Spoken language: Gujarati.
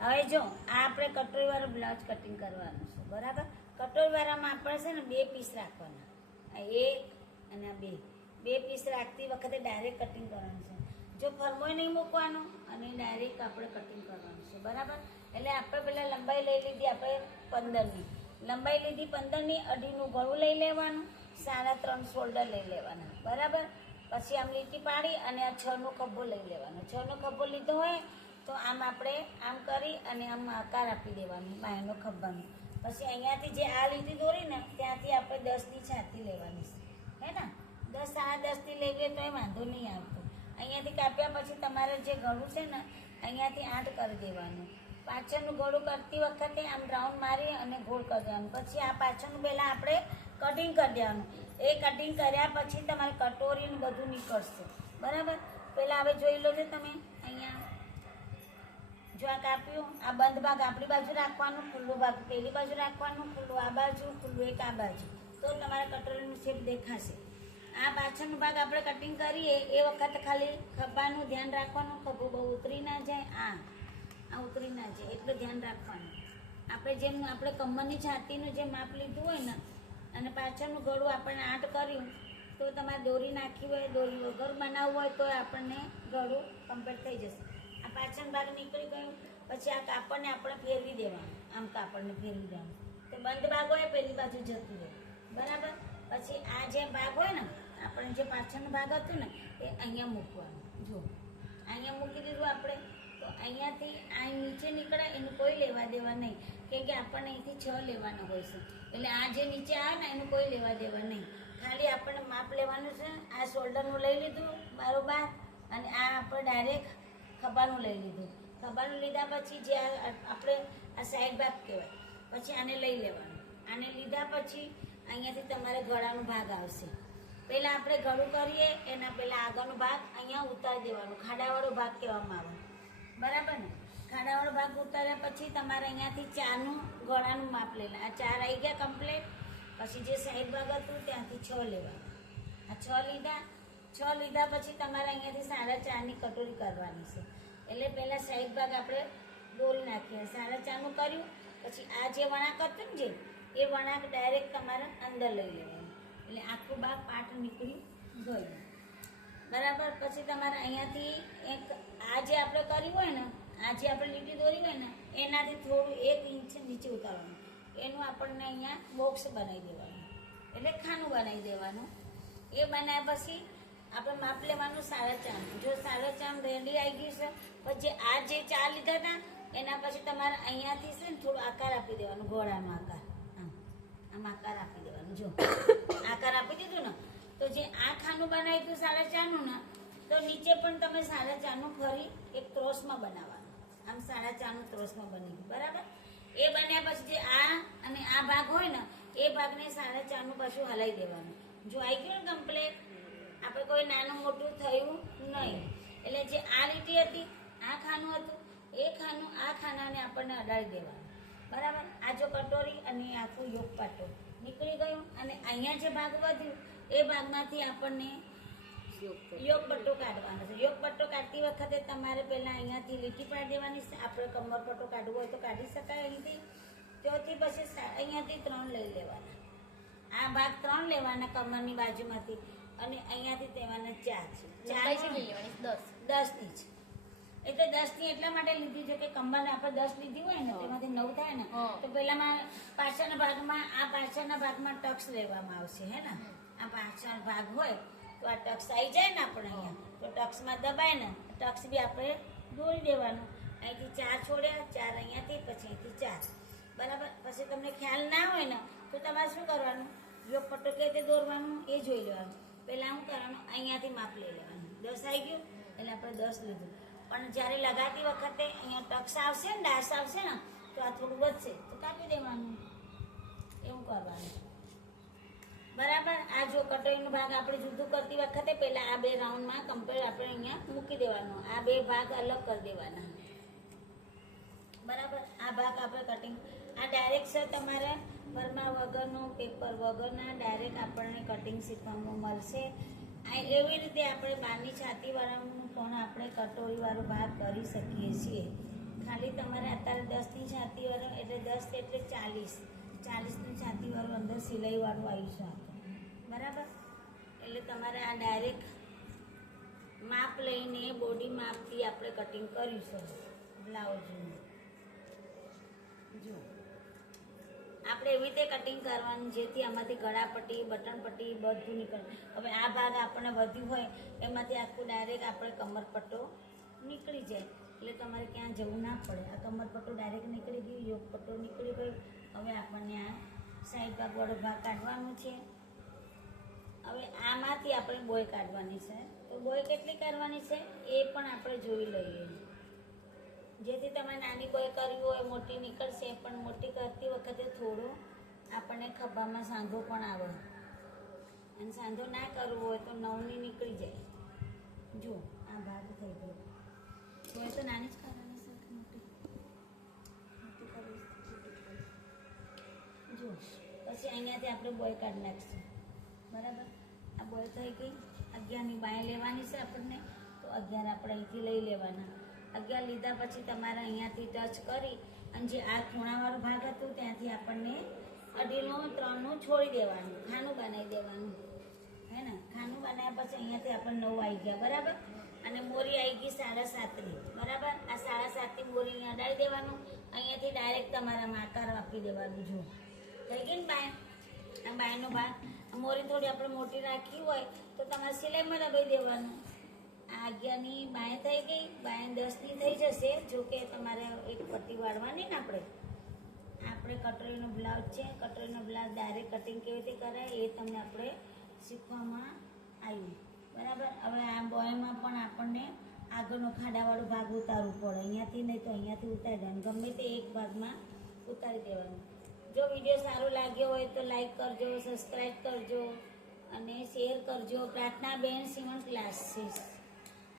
હવે જો આ આપણે કટોરીવાળું બ્લાઉઝ કટિંગ કરવાનું છે બરાબર. કટોરીવાળામાં આપણે છે ને 2 પીસ રાખવાના, આ 1 અને આ 2 પીસ રાખતી વખતે ડાયરેક્ટ કટિંગ કરવાનું છે. જો ફરમોય નહીં મૂકવાનું અને ડાયરેક્ટ આપણે કટિંગ કરવાનું છે બરાબર. એટલે આપણે પહેલાં લંબાઈ લઈ લીધી આપણે 15ની લંબાઈ લીધી, 15ની અઢીનું ગળું લઈ લેવાનું, 3.5 શોલ્ડર લઈ લેવાના બરાબર. પછી આમ લીટી પાડી અને આ 6નો ખભો લઈ લેવાનો. 6નો ખભો લીધો હોય તો આમ આપણે આમ કરી અને આમ આકાર આપી દેવાનો બાયનો ખભાનો. પછી અહીંયાથી જે આ લીટી દોરી ને ત્યાંથી આપણે 10ની છાતી લેવાની છે હે ને. 10 10.5થી લેવીએ તો એ વાંધો નહીં આવતો. અહીંયાથી કાપ્યા પછી તમારે જે ગળું છે ને અહીંયાથી 8 કરી દેવાનું. પાછળનું ગળું કરતી વખતે આમ રાઉન્ડ મારી અને ગોળ કરી દેવાનું. પછી આ પાછળનું પહેલાં આપણે કટિંગ કરી દેવાનું. એ કટિંગ કર્યા પછી તમારે કટોરીનું બધું નીકળશે બરાબર. પહેલાં હવે જોઈ લો છો તમે અહીંયા જો આ કાપ્યું, આ બંધ ભાગ આપણી બાજુ રાખવાનું, ખુલ્લું ભાગ પેલી બાજુ રાખવાનું, ખુલ્લું આ બાજુ, ખુલ્લું એક આ બાજુ, તો તમારા કટોરીનું શેપ દેખાશે. આ પાછળનો ભાગ આપણે કટિંગ કરીએ એ વખતે ખાલી ખભાનું ધ્યાન રાખવાનું, ખભો બહુ ઉતરી ના જાય, આ ઉતરી ના જાય એટલું ધ્યાન રાખવાનું. આપણે જેમ આપણે કમરની છાતીનું જે માપ લીધું હોય ને અને પાછળનું ગળું આપણને 8 કર્યું તો તમારે દોરી નાખી હોય, દોરી વગર બનાવવું હોય તો આપણને ગળું કમ્પ્લીટ થઈ જશે. આ પાછળ ભાગ નીકળી ગયું પછી આ કાપડને આપણે ફેરવી દેવાનું, આમ કાપડને ફેરવી દેવાનું તો બંધ ભાગ હોય પેલી બાજુ જતું રહે બરાબર. પછી આ જે ભાગ હોય ને આપણે જે પાછળનો ભાગ હતું ને એ અહીંયા મૂકવાનું. જો અહીંયા મૂકી દીધું આપણે તો અહીંયાથી આ નીચે નીકળે એનું કોઈ લેવા દેવા નહીં, કેમ કે આપણને અહીંથી 6 લેવાના હોય છે. એટલે આ જે નીચે આવે ને એનું કોઈ લેવા દેવા નહીં. ખાલી આપણને માપ લેવાનું છે. આ શોલ્ડરનું લઈ લીધું બારોબાર અને આ આપણે ડાયરેક્ટ ખભાનું લઈ લીધું. ખભાનું લીધા પછી જે આપણે આ સાઈડ ભાગ કહેવાય પછી આને લઈ લેવાનું. આને લીધા પછી અહીંયાથી તમારે ગળાનો ભાગ આવશે. પહેલાં આપણે ગળું કરીએ એના પહેલાં આગળનો ભાગ અહીંયા ઉતારી દેવાનો, ખાડાવાળો ભાગ કહેવામાં આવે બરાબર ને. ખાડાવાળો ભાગ ઉતાર્યા પછી તમારે અહીંયાથી 4નું ગળાનું માપ લઈ લે. આ 4 આવી ગયા કમ્પ્લીટ. પછી જે સાઈડ ભાગ હતું ત્યાંથી 6 લેવાનું. આ 6 લીધા પછી તમારે અહીંયાથી 4.5ની કટોરી કરવાની છે. એટલે પહેલાં સાઈડ ભાગ આપણે દોરી નાખીએ. 4.5નું કર્યું પછી આ જે વળાંક હતું ને જે એ વળાંક ડાયરેક્ટ તમારે અંદર લઈ લેવાનું. એટલે આખું ભાગ પાટ નીકળી ગયું બરાબર. પછી તમારે અહીંયાથી એક આ જે આપણે કર્યું હોય ને આ જે આપણે લીટી દોરી હોય ને એનાથી થોડું 1 ઇંચ નીચે ઉતારવાનું. એનું આપણને અહીંયા બોક્સ બનાવી દેવાનું, એટલે ખાનું બનાવી દેવાનું. એ બનાવ્યા પછી આપણે માપ લેવાનું 4.5. જો 4.5 રેડી આવી ગયું છે પછી આ જે 4 લીધા હતા એના પછી તમારે અહીંયાથી છે ને થોડું આકાર આપી દેવાનું, ઘોડાનો આકાર આમ આકાર આપી દેવાનું. જો આકાર આપી દીધું ને તો જે આ ખાનું બનાવ્યું હતું 4.5નું ને તો નીચે પણ તમે 4.5નું ફરી એક ત્રોસમાં બનાવવાનું. આમ 4.5નું ત્રોસમાં બની ગયું બરાબર. એ બન્યા પછી જે આ અને આ ભાગ હોય ને એ ભાગને 4.5નું પાછું હલાવી દેવાનું. જો આવી ગયું ને કમ્પ્લેટ, આપણે કોઈ નાનું મોટું થયું નહીં. એટલે જે આ લીટી હતી આ ખાનું હતું એ ખાનું આ ખાનાને આપણને અડાડી દેવાનું બરાબર. આ જો કટોરી અને આખું યોગ પાટો નીકળી ગયું અને અહીંયા જે ભાગ વધ્યું એ ભાગમાંથી આપણને યોગ પટ્ટો કાઢવાનો છે. યોગ પટ્ટો કાઢતી વખતે તમારે પહેલાં અહીંયાથી લીટી પાડી દેવાની છે. આપણે કમર પટ્ટો કાઢવો હોય તો કાઢી શકાય અહીંથી. ત્યાંથી પછી અહીંયાથી 3 લઈ લેવાના. આ ભાગ 3 લેવાના કમરની બાજુમાંથી અને અહીંયાથી તેમાંના 4 છે. 10ની છે. એ તો 10ની એટલા માટે લીધી છે કે કમરને આપણે 10 લીધી હોય ને તેમાંથી 9 થાય ને તો પહેલામાં પાછળના ભાગમાં ટક્સ લેવામાં આવશે હે ને. આ પાછળ ભાગ હોય તો આ ટક્સ આવી જાય ને આપણે અહીંયા તો ટક્સમાં દબાય ને ટક્સ બી આપણે દોરી દેવાનું. અહીંથી 4 છોડ્યા, 4 અહીંયાથી પછી અહીંથી 4 બરાબર. પછી તમને ખ્યાલ ના હોય ને તો તમારે શું કરવાનું, યોગ પટ્ટો કેવી રીતે દોરવાનું એ જોઈ લેવાનું. પહેલાં શું કરવાનું, અહીંયાથી માપ લઈ લેવાનું. 10 આવી ગયું એટલે આપણે 10 લીધું. પણ જ્યારે લગાતી વખતે અહીંયા ટક્સ આવશે ને ડાસ આવશે ને તો આ થોડું વધશે તો કાપી દેવાનું. એવું કરવાનું બરાબર. આ જો કટોરીનો ભાગ આપણે જુદું કરતી વખતે પહેલાં આ 2 રાઉન્ડમાં કમ્પ્લીટ આપણે અહીંયા મૂકી દેવાનો. આ 2 ભાગ અલગ કરી દેવાના બરાબર. આ ભાગ આપણે કટિંગ આ ડાયરેક્ટ છે તમારે પરમા વગરનું પેપર વગરના ડાયરેક્ટ આપણને કટિંગ શીખવામાં મળશે. આ એવી રીતે આપણે બહારની છાતીવાળાનું પણ આપણે કટોરીવાળો ભાગ કરી શકીએ છીએ. ખાલી તમારે આ તારે 10ની છાતીવાળો એટલે 10 એટલે 40, 40ની છાતીવાળું અંદર સિલાઈવાળું આવીશું આપણે, બરાબર. એટલે તમારે આ ડાયરેક્ટ માપ લઈને બોડી માપથી આપણે કટિંગ કરીશું બ્લાઉઝનું. જો આપણે એવી રીતે કટિંગ કરવાનું જેથી આમાંથી ગળાપટ્ટી, બટનપટ્ટી બધું નીકળે. હવે આ ભાગ આપણને વધ્યું હોય એમાંથી આખું ડાયરેક્ટ આપણે કમરપટ્ટો નીકળી જાય, એટલે તમારે ક્યાં જવું ના પડે. આ કમરપટ્ટો ડાયરેક્ટ નીકળી ગયું, યોગપટ્ટો નીકળી ગયો. હવે આપણને આ સાઈડ ભાગ વાળો ભાગ કાઢવાનો છે. હવે આમાંથી આપણે બોય કાઢવાની છે. તો બોય કેટલી કાઢવાની છે એ પણ આપણે જોઈ લઈએ, જેથી તમે નાની બોય કરવી હોય મોટી નીકળશે, પણ મોટી કરતી વખતે થોડો આપણને ખભામાં સાંધો પણ આવે, અને સાંધો ના કરવો હોય તો 9ની નીકળી જાય. જો આ ભાગ થઈ ગયો. બોય તો નાની જ કરવાની છે કે મોટી કરવી. જો પછી અહીંયાથી આપણે બોય કાઢી નાખીશું, બરાબર. આ બોય થઈ ગઈ. 11ની બાય લેવાની છે આપણને, તો 11 આપણે અહીંથી લઈ લેવાના. 11 લીધા પછી તમારે અહીંયાથી ટચ કરી અને જે આ ખૂણાવાળો ભાગ હતો ત્યાંથી આપણને 2.5નું 3નું છોડી દેવાનું, ખાનું બનાવી દેવાનું, હે ને. ખાનું બનાવ્યા પછી અહીંયાથી આપણે 9 આવી ગયા, બરાબર. અને મોરી આવી ગઈ 7.5, બરાબર. આ 7.5ની મોરી અહીંયા અડાડી દેવાનું. અહીંયાથી ડાયરેક્ટ તમારામાં આકાર આપી દેવાનું. જો થઈ ગઈ ને બાય. આ બાયનો ભાગ, મોરી થોડી આપણે મોટી રાખી હોય તો તમારે સિલાઈમાં દબાઈ દેવાનું. આ 11ની બાય થઈ ગઈ, બાય 10ની થઈ જશે. જો કે તમારે એક પટ્ટી વાળવાની ને આપણે કટોરીનો બ્લાઉઝ છે. કટોરીનો બ્લાઉઝ ડાયરેક્ટ કટિંગ કેવી રીતે કરાય એ તમને આપણે શીખવામાં આવ્યું, બરાબર. હવે આ બોયમાં પણ આપણને આગળનો ખાડાવાળો ભાગ ઉતારવું પડે. અહીંયાથી નહીં તો અહીંયાથી ઉતારી દેવાનું, ગમે તે એક ભાગમાં ઉતારી દેવાનું. જો વિડીયો સારો લાગ્યો હોય તો લાઈક કરજો, સબસ્ક્રાઈબ કરજો અને શેર કરજો. પ્રાર્થના બેન સીવણ ક્લાસીસ.